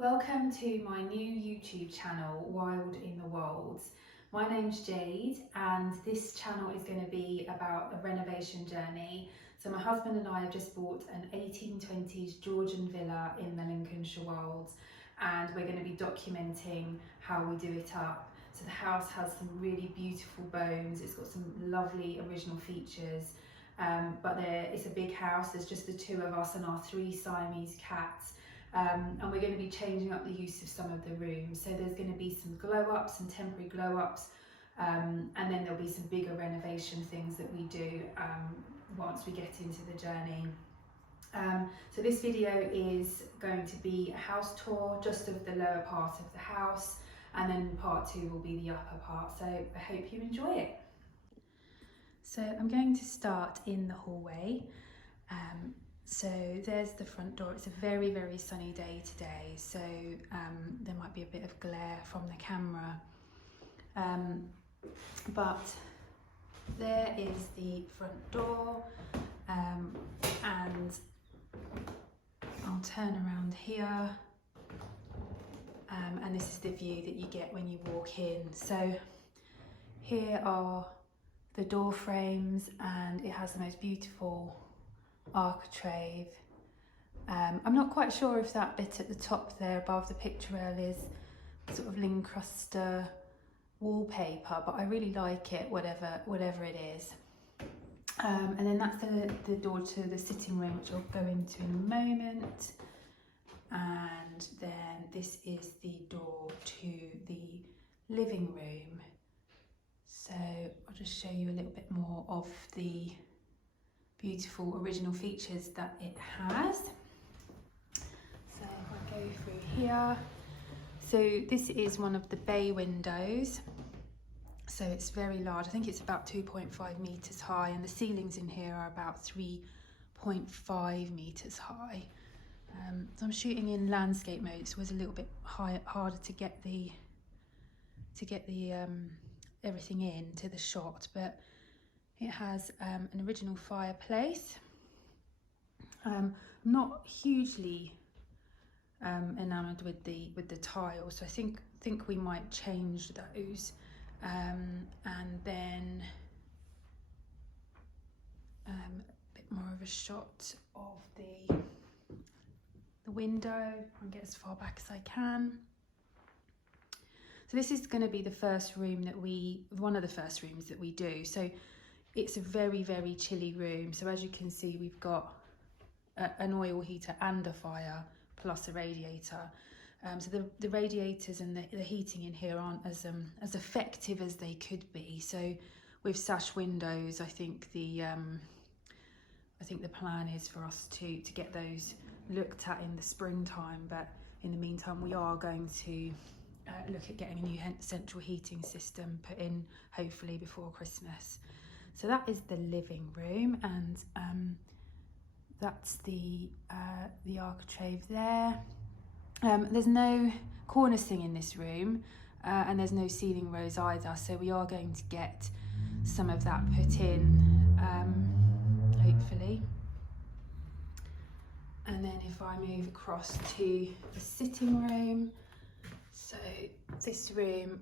Welcome to my new YouTube channel, Wild in the Wolds. My name's Jade and this channel is going to be about a renovation journey. So my husband and I have just bought an 1820s Georgian villa in the Lincolnshire Wolds and we're going to be documenting how we do it up. So the house has some really beautiful bones, it's got some lovely original features, but it's a big house. There's just the two of us and our 3 Siamese cats. And we're going to be changing up the use of some of the rooms. So there's going to be some glow-ups, some temporary glow-ups, and then there'll be some bigger renovation things that we do once we get into the journey. So this video is going to be a house tour just of the lower part of the house, and then part 2 will be the upper part. So I hope you enjoy it. So I'm going to start in the hallway. So there's the front door. It's a very, very sunny day today, so there might be a bit of glare from the camera. But there is the front door, and I'll turn around here, and this is the view that you get when you walk in. So here are the door frames, and it has the most beautiful architrave. I'm not quite sure if that bit at the top there above the picture rail is sort of Lincruster wallpaper, but I really like it, whatever it is. And then that's the door to the sitting room, which I'll go into in a moment. And then this is the door to the living room. So I'll just show you a little bit more of the beautiful original features that it has. So if I go through here, so this is one of the bay windows, so it's very large. I think it's about 2.5 meters high, and the ceilings in here are about 3.5 meters high. So I'm shooting in landscape mode, so it was a little bit harder to get the everything into the shot, but it has an original fireplace. I'm not hugely enamoured with the tiles, so I think we might change those. And then a bit more of a shot of the window. I'll get as far back as I can. So this is going to be the first room that one of the first rooms that we do. So it's a very, very chilly room. So as you can see, we've got an oil heater and a fire, plus a radiator. So the radiators and the heating in here aren't as effective as they could be. So with sash windows, I think the plan is for us to get those looked at in the springtime. But in the meantime, we are going to look at getting a new central heating system put in, hopefully before Christmas. So that is the living room, and that's the architrave there. There's no cornicing in this room, and there's no ceiling rose either, so we are going to get some of that put in, hopefully. And then if I move across to the sitting room, so this room,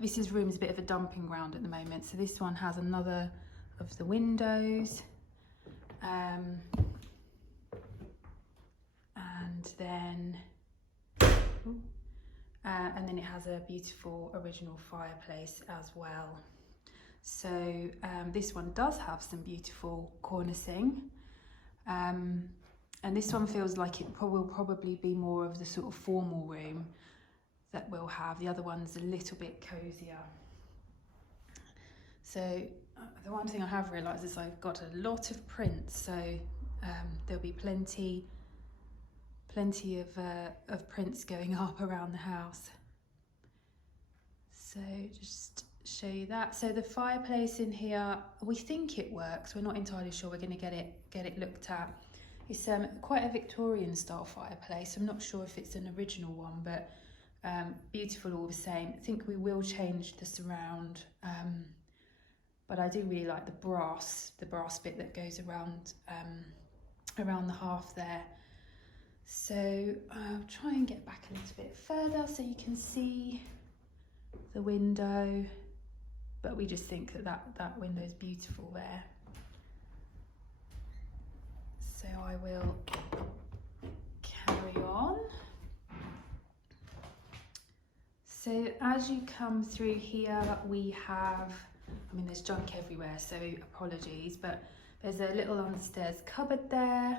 this room is a bit of a dumping ground at the moment. So this one has another of the windows, and then it has a beautiful original fireplace as well. So this one does have some beautiful cornicing, and this one feels like it will probably be more of the sort of formal room that we'll have. The other one's a little bit cozier. So the one thing I have realised is I've got a lot of prints, so there'll be plenty of prints going up around the house. So just show you that. So the fireplace in here, we think it works. We're not entirely sure. We're going to get it looked at. It's quite a Victorian style fireplace. I'm not sure if it's an original one, but beautiful all the same. I think we will change the surround, but I do really like the brass bit that goes around the half there. So I'll try and get back a little bit further so you can see the window, but we just think that window is beautiful there. So I will carry on. So as you come through here, we have, I mean, there's junk everywhere, so apologies, but there's a little downstairs cupboard there.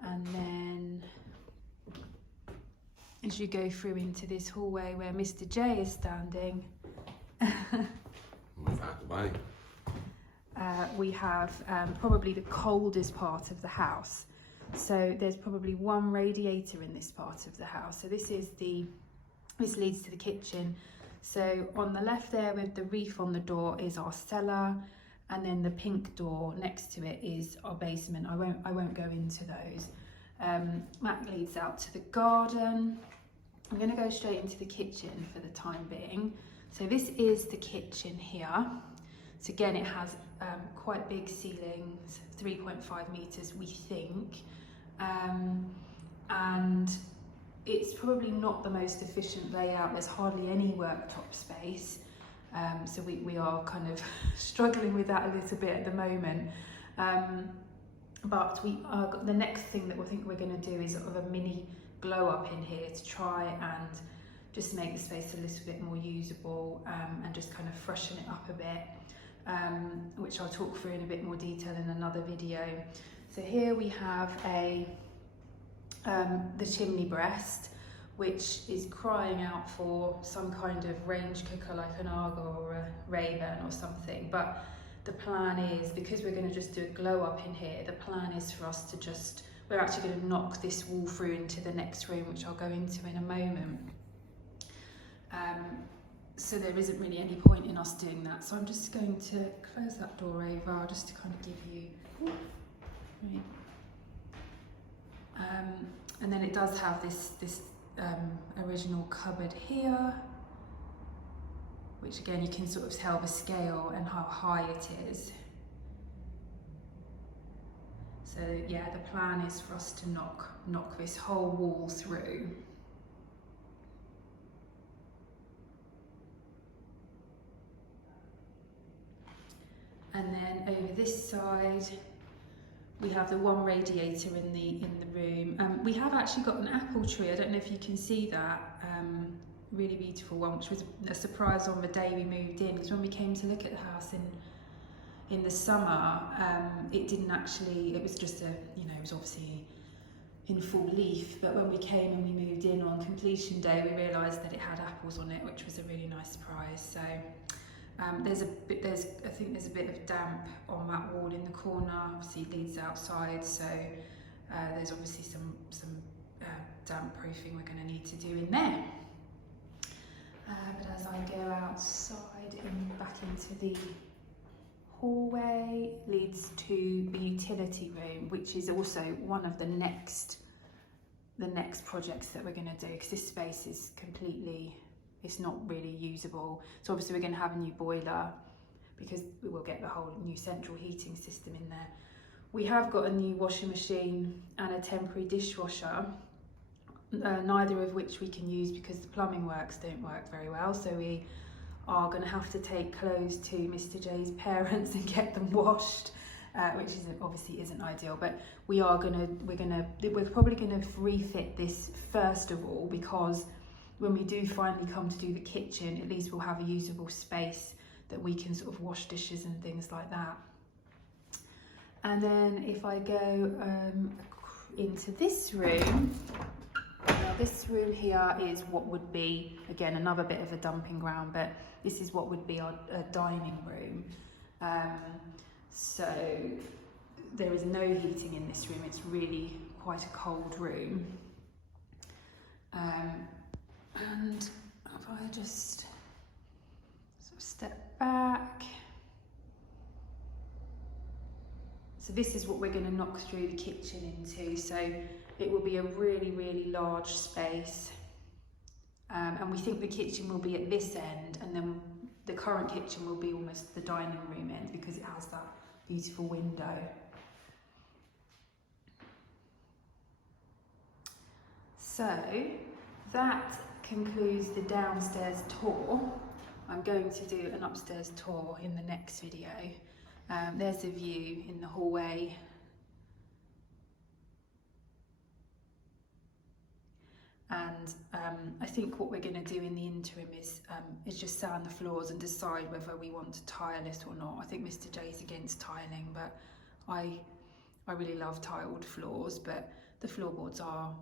And then as you go through into this hallway where Mr. J is standing, we have probably the coldest part of the house. So there's probably one radiator in this part of the house. So this leads to the kitchen. So on the left there with the reef on the door is our cellar, and then the pink door next to it is our basement. I won't go into those. That leads out to the garden. I'm going to go straight into the kitchen for the time being. So this is the kitchen here. So again, it has quite big ceilings, 3.5 meters, we think, and it's probably not the most efficient layout. There's hardly any worktop space, so we are kind of struggling with that a little bit at the moment. But the next thing that we think we're going to do is sort of a mini glow up in here to try and just make the space a little bit more usable, and just kind of freshen it up a bit, which I'll talk through in a bit more detail in another video. So here we have the chimney breast, which is crying out for some kind of range cooker like an Argo or a Raven or something. But the plan is, because we're going to just do a glow up in here, the plan is for us to we're actually going to knock this wall through into the next room, which I'll go into in a moment. So there isn't really any point in us doing that. So I'm just going to close that door over just to kind of give you, and then it does have this original cupboard here, which again you can sort of tell the scale and how high it is. So yeah, the plan is for us to knock this whole wall through. And then over this side, we have the one radiator in the room. We have actually got an apple tree. I don't know if you can see that. Really beautiful one, which was a surprise on the day we moved in, because when we came to look at the house in the summer, it didn't actually, it was just it was obviously in full leaf, but when we came and we moved in on completion day, we realised that it had apples on it, which was a really nice surprise. So I think there's a bit of damp on that wall in the corner. Obviously it leads outside, so there's obviously some damp proofing we're going to need to do in there. But as I go outside and back into the hallway, leads to the utility room, which is also one of the next projects that we're going to do, because this space is it's not really usable. So obviously we're going to have a new boiler, because we will get the whole new central heating system in there. We have got a new washing machine and a temporary dishwasher, neither of which we can use because the plumbing works don't work very well. So we are going to have to take clothes to Mr. J's parents and get them washed, which obviously isn't ideal. But we're probably going to refit this first of all, because when we do finally come to do the kitchen, at least we'll have a usable space that we can sort of wash dishes and things like that. And then if I go into this room, now this room here is what would be, again, another bit of a dumping ground, but this is what would be our dining room. So there is no heating in this room. It's really quite a cold room. And if I just sort of step back. So this is what we're going to knock through the kitchen into. So it will be a really, really large space. And we think the kitchen will be at this end, and then the current kitchen will be almost the dining room end, because it has that beautiful window. So that concludes the downstairs tour. I'm going to do an upstairs tour in the next video. There's the view in the hallway. And I think what we're going to do in the interim is just sand the floors and decide whether we want to tile it or not. I think Mr. J's against tiling, but I really love tiled floors, but the floorboards are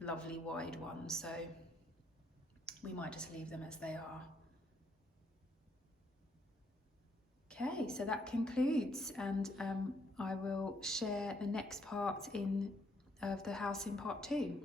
lovely wide ones, so we might just leave them as they are. Okay, so that concludes, and I will share the next part of the house in part 2.